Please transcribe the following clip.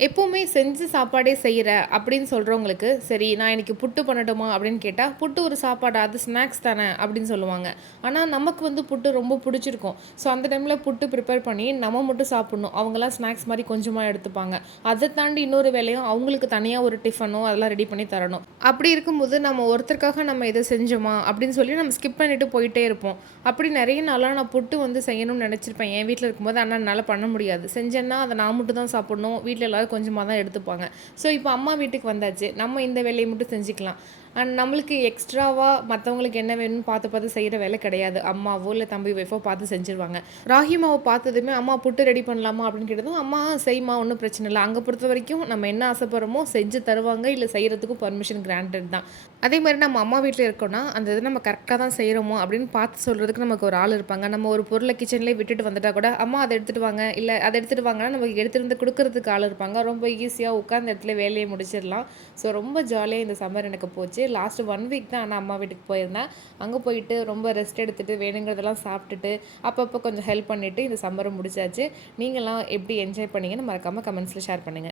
எப்பவுமே செஞ்ச சாப்பாடே செய்ற அப்படின்னு சொல்றவங்களுக்கு, "சரி நான் இன்னைக்கு புட்டு பண்ணட்டுமா?" அப்படின்னு கேட்டா, "புட்டு ஒரு சாப்பாடா? அது ஸ்நாக்ஸ் தானே" அப்படின்னு சொல்லுவாங்க. ஆனா நமக்கு வந்து புட்டு ரொம்ப புடிச்சிருக்கும். ஸோ அந்த டைம்ல புட்டு ப்ரிப்பேர் பண்ணி நம்ம மட்டும் சாப்பிடணும். அவங்கலாம் ஸ்நாக்ஸ் மாரி கொஞ்சமா எடுத்துப்பாங்க. அத தாண்டி இன்னொரு வேலையும் அவங்களுக்கு தனியா ஒரு டிஃபனோ அதெல்லாம் ரெடி பண்ணி தரணும். அப்படி இருக்கும்போது நம்ம ஒருத்தருக்காக நம்ம இத செஞ்சோமா அப்படின்னு சொல்லி நம்ம ஸ்கிப் பண்ணிட்டு போயிட்டே இருப்போம். அப்படி நெறைய நாளா நான் புட்டு வந்து செய்யணும்னு நெனச்சிருப்பேன். என் வீட்ல இருக்கும்போது. ஆனா என்னால பண்ண முடியாது. செஞ்சேன்னா அத நான் மட்டும் தான் சாப்பிடணும். வீட்ல எல்லாரும் கொஞ்சமா தான் எடுத்துப்பாங்க. ஸோ இப்போ அம்மா வீட்டுக்கு வந்தாச்சு. நம்ம இந்த வேலைய மட்டும் செஞ்சுக்கலாம். அண்ட் நம்மளுக்கு எக்ஸ்ட்ராவா மத்தவங்களுக்கு என்ன வேணும்னு பார்த்து பார்த்து செய்ற வேலை கிடையாது. அம்மாவோ இல்ல தம்பி ஒய்ஃபோ பார்த்து செஞ்சுருவாங்க. ராகி மாவு பார்த்ததுமே, "அம்மா புட்டு ரெடி பண்ணலாமா?" அப்படின்னு கேட்டதும், "அம்மா செய்யுமா ஒண்ணும் பிரச்சனை இல்ல." அங்க பொறுத்தவரைக்கும் நம்ம என்ன ஆசைப்படுறோமோ செஞ்சு தருவாங்க. இல்ல செய்றதுக்கும் பெர்மிஷன் கிராண்டட் தான். அதே மாரி நம்ம அம்மா வீட்ல இருக்கோம்னா, அந்த இத நம்ம கரெக்ட்டா தான் செய்றோமோ அப்படின்னு பார்த்து சொல்றதுக்கு நமக்கு ஒரு ஆள் இருப்பாங்க. நம்ம ஒரு பொருள கிச்சன்லேயே விட்டுட்டு வந்துட்டா கூட, "அம்மா அத எடுத்துட்டு வாங்க." இல்ல அத எடுத்துட்டு வாங்கன்னா, நமக்கு எடுத்துட்டு வந்து குடுக்குறதுக்கு ஆள் இருப்பாங்க. ரொம்ப ஈஸியா உட்காந்த இடத்துல வேலைய முடிச்சிடலாம். ஸோ ரொம்ப ஜாலியா இந்த சம்மர் எனக்கு போச்சு. லாஸ்ட் 1 வீக் தான் ஆனா அம்மா வீட்டுக்கு போயிருந்தேன். அங்க போயிட்டு ரொம்ப ரெஸ்ட் எடுத்துட்டு, வேணுங்கிறதெல்லாம் சாப்பிட்டுட்டு, அப்பப்போ கொஞ்சம் ஹெல்ப் பண்ணிட்டு இந்த சம்மர முடிச்சாச்சு. நீங்கலாம் எப்படி என்ஜாய் பண்ணீங்கன்னு மறக்காம கமெண்ட்ஸ்ல ஷேர் பண்ணுங்க.